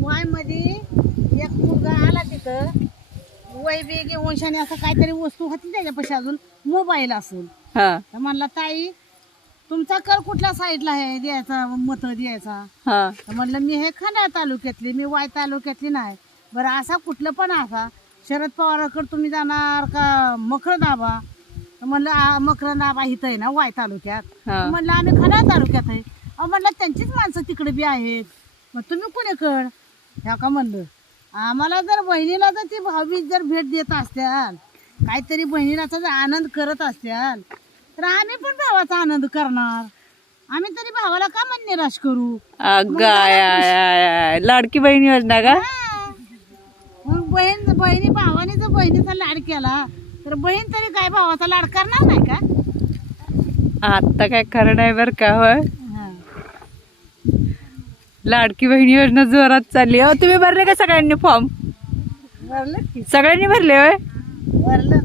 वायमध्ये एक मुलगा आला तिथं. वय वेगळे वंशाने असं काहीतरी वस्तू होती त्याच्यापाशी अजून. मोबाईल असेल हा. तर म्हणला ताई तुमचा कर कुठल्या साईडला आहे? द्यायचा मत द्यायचा. हा. तर म्हणलं मी हे खंडाळा तालुक्यातली मी वाय तालुक्यातली नाही. बरं असा कुठलं पण असा. शरद पवाराकडे तुम्ही जाणार का? मकरदाबा तर म्हणलं आ, मकरदाबा इथं आहे ना वाय तालुक्यात. हा. म्हणलं आम्ही खंडाळा तालुक्यात आहे. अहो म्हणलं त्यांचीच माणसं तिकडे बी आहेत. मग तुम्ही कुणीकड? ह्या का म्हणलं आम्हाला जर बहिणीला जर ती भाऊबीज जर भेट देत असत्याल काहीतरी बहिणीलाचा जर आनंद करत असत्याल तर आम्ही पण भावाचा आनंद करणार आम्ही तरी भावाला का मन निराश करू अगं आय. लाडकी बहीण योजना का. मग बहीण बहिणी भावाने जर बहिणीचा लाड केला तर बहीण तरी काय भावाचा लाड करणार नाही का आता काय खरं नाही बरं का होय. लाडकी बहीण योजना जोरात चालली. अहो तुम्ही भरले का सगळ्यांनी फॉर्म वरलं की. सगळ्यांनी भरले होय? वरलं